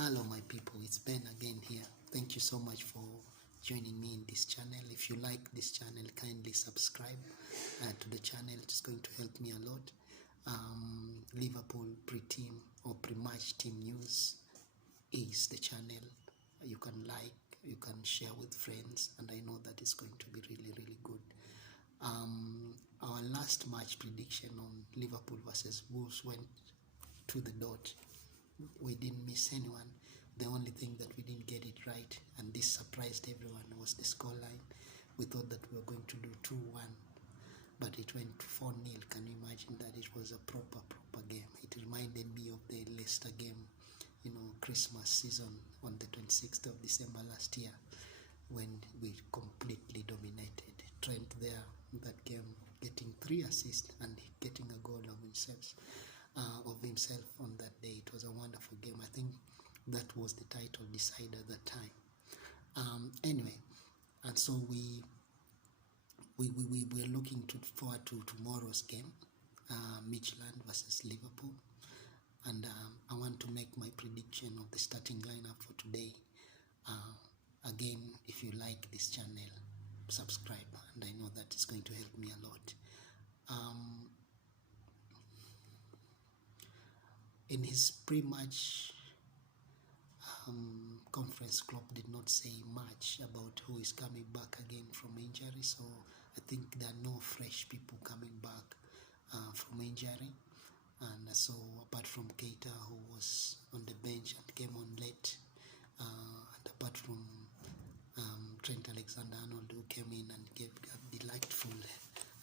Hello my people, it's Ben again here. Thank you so much for joining me in this channel. If you like this channel, kindly subscribe to the channel. It's going to help me a lot. Liverpool pre-team or pre-match team news is the channel. You can like, you can share with friends, and I know that it's going to be really good. Our last match prediction on Liverpool versus Wolves went to the dot. We didn't miss anyone. The only thing that we didn't get it right, and this surprised everyone, was the scoreline. We thought that we were going to do 2-1, but it went 4-0. Can you imagine that? It was a proper game. It reminded me of the Leicester game, Christmas season on the 26th of December last year, when we completely dominated. Trent there, that game, getting 3 assists and getting a goal of himself on that day. It was a wonderful game. I think that was the title decider at that time. Anyway, and so we were looking forward to tomorrow's game, Mijtland versus Liverpool, and I want to make my prediction of the starting lineup for today. Again, if you like this channel, subscribe, and I know that it's going to help me a lot. In his pre-match conference, Klopp did not say much about who is coming back again from injury, so I think there are no fresh people coming back from injury. And so apart from Keita, who was on the bench and came on late, and apart from Trent Alexander-Arnold, who came in and gave a delightful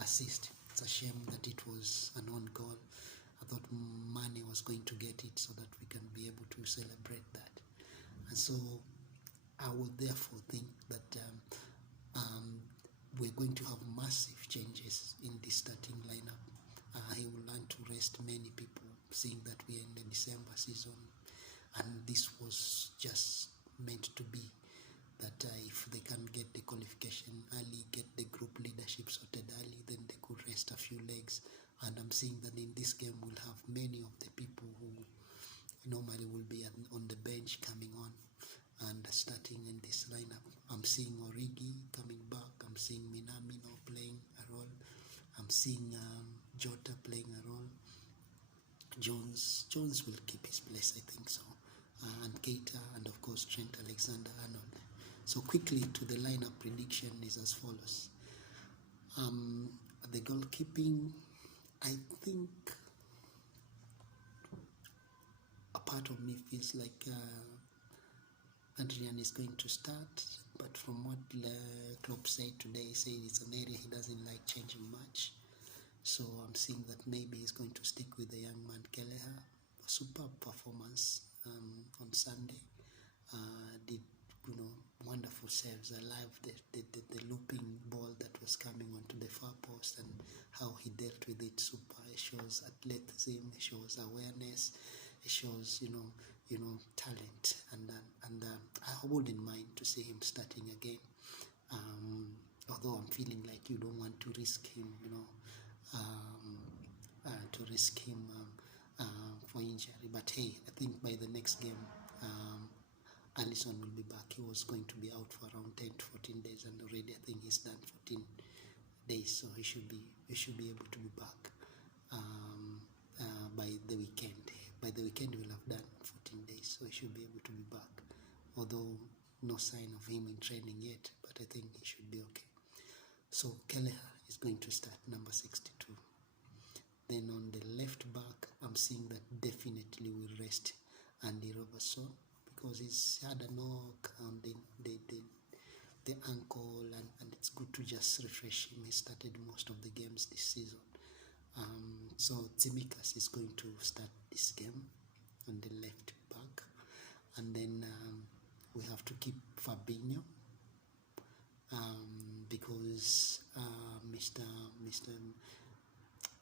assist. It's a shame that it was an own goal. I thought Mane was going to get it so that we can be able to celebrate that. And so I would therefore think that we're going to have massive changes in the starting lineup. He will learn to rest many people, seeing that we're in the December season, and this was just meant to be that if they can get the qualification early, get the group leadership sorted early, then they could rest a few legs. And I'm seeing that in this game we'll have many of the people who normally will be on the bench coming on and starting in this lineup. I'm seeing Origi coming back. I'm seeing Minamino playing a role. I'm seeing Jota playing a role. Jones will keep his place, I think so. And Keita, and of course Trent Alexander-Arnold. So quickly to the lineup prediction is as follows. The goalkeeping, I think a part of me feels like Adrian is going to start, but from what Klopp said today, he said it's an area he doesn't like changing much. So I'm seeing that maybe he's going to stick with the young man Kelleher. A superb performance on Sunday. Did wonderful saves. I love the looping ball that was coming onto the far post and how he dealt with it. Super. It shows athleticism. It shows awareness. It shows talent. And I wouldn't mind to see him starting again. Although I'm feeling like you don't want to risk him, for injury. But hey, I think by the next game, Alisson will be back. He was going to be out for around 10 to 14 days, and already I think he's done 14 days, so he should be able to be back by the weekend. By the weekend, we'll have done 14 days, so he should be able to be back. Although no sign of him in training yet, but I think he should be okay. So Kelleher is going to start, number 62. Then on the left back, I'm seeing that definitely will rest Andy Robertson, because he's had a knock on the ankle, and it's good to just refresh him. He started most of the games this season. So Tsimikas is going to start this game on the left back, and then we have to keep Fabinho because Mr.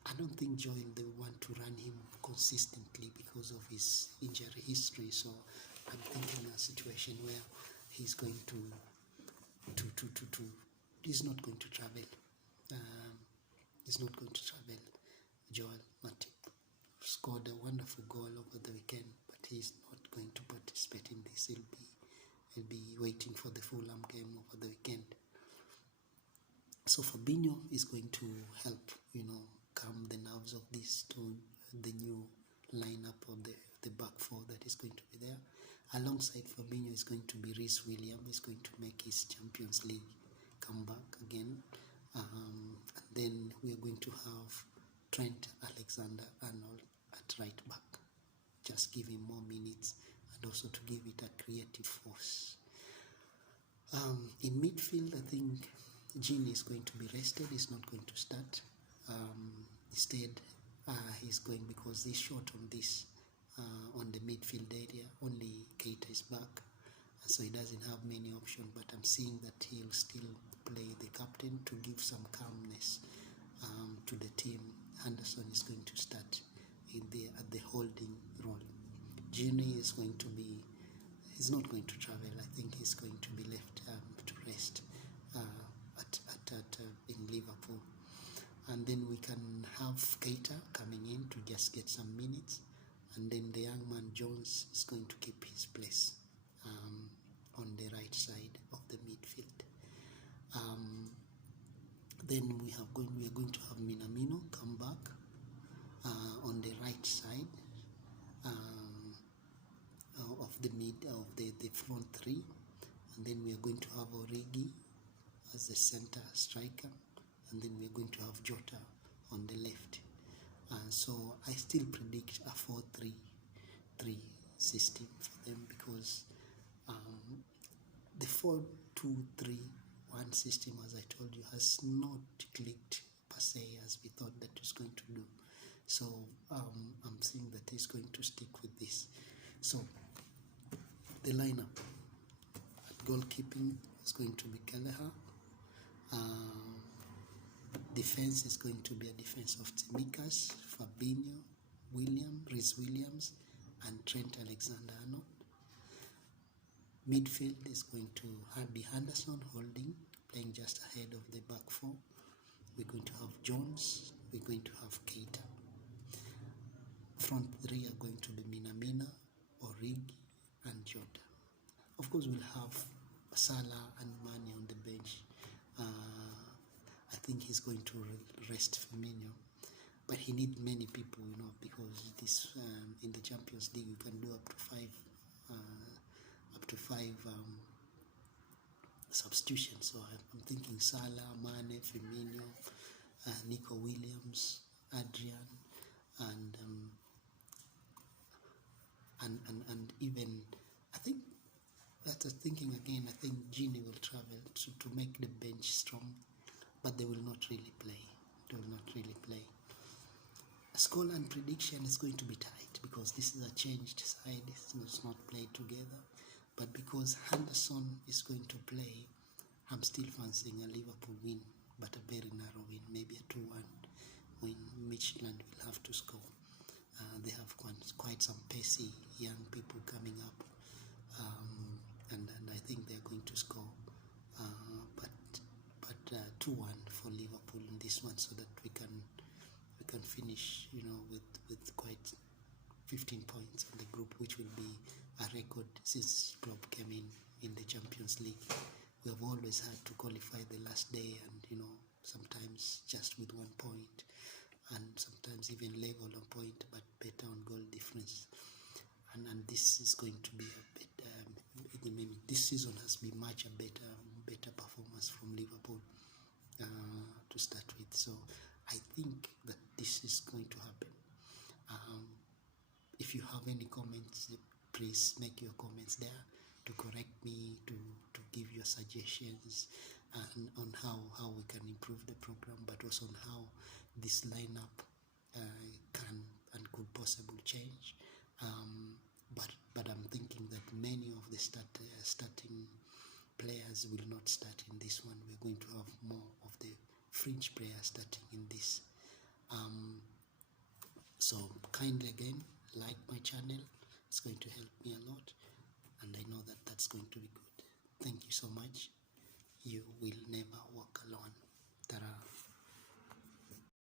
I don't think Joel, they want to run him consistently because of his injury history. So I'm thinking a situation where he's going to he's not going to travel. He's not going to travel. Joel Matip scored a wonderful goal over the weekend, but he's not going to participate waiting for the Fulham game over the weekend. So Fabinho is going to help, calm the nerves of this to the new lineup of the back four that is going to be there. Alongside Fabinho is going to be Reece Williams. Is going to make his Champions League comeback again. And then we are going to have Trent Alexander-Arnold at right back. Just give him more minutes and also to give it a creative force. In midfield, I think Gini is going to be rested. He's not going to start. Instead, he's going, because he's short on this, on the midfield area. Only Keita is back, and so he doesn't have many options. But I'm seeing that he'll still play the captain to give some calmness to the team. Henderson is going to start at the holding role. Gini is going to be. He's not going to travel. I think he's going to be left to rest in Liverpool. And then we can have Keita coming in to just get some minutes. And then the young man Jones is going to keep his place on the right side of the midfield. Then we are going to have Minamino come back on the right side of the front three, and then we are going to have Origi as the center striker, and then we are going to have Jota on the left. So I still predict a 4-3-3 system for them, because the 4-2-3-1 system, as I told you, has not clicked per se as we thought that it was going to do. So I'm seeing that he's going to stick with this. So the lineup at goalkeeping is going to be Kelleher. Defense is going to be a defense of Tsimikas, Fabinho, Reece Williams, and Trent Alexander-Arnold. Midfield is going to be Henderson holding, playing just ahead of the back four. We're going to have Jones. We're going to have Keita. Front three are going to be Minamino, Origi, and Jota. Of course, we'll have Salah and Mane on the bench. I think he's going to rest Firmino, but he needs many people, because this in the Champions League you can do up to five substitutions. So I'm thinking Salah, Mane, Firmino, Nico Williams, Adrian, and even I think after thinking again, I think Gini will travel to make the bench strong, but they will not really play. A scoreline prediction is going to be tight, because this is a changed side. It's not played together, but because Henderson is going to play, I'm still fancying a Liverpool win, but a very narrow win, maybe a 2-1 win. Mijtland will have to score. They have quite some pacey young people coming up, and I think they're going to score. But 2-1 for Liverpool in this one, so that we can finish, with quite 15 points in the group, which will be a record since Klopp came in the Champions League. We have always had to qualify the last day, and sometimes just with 1 point, and sometimes even level on point, but better on goal difference. And this is going to be a bit. This season has been much a better performance from Liverpool to start with. So I think that this is going to happen. If you have any comments, please make your comments there to correct me, to give your suggestions, and on how we can improve the program, but also on how this lineup can and could possibly change. But I'm thinking that many of the starting players will not start in this one. We're going to have more of the fringe players starting in this. So kindly again, like my channel. It's going to help me a lot, and I know that that's going to be good. Thank you so much. You will never walk alone. Ta-ra.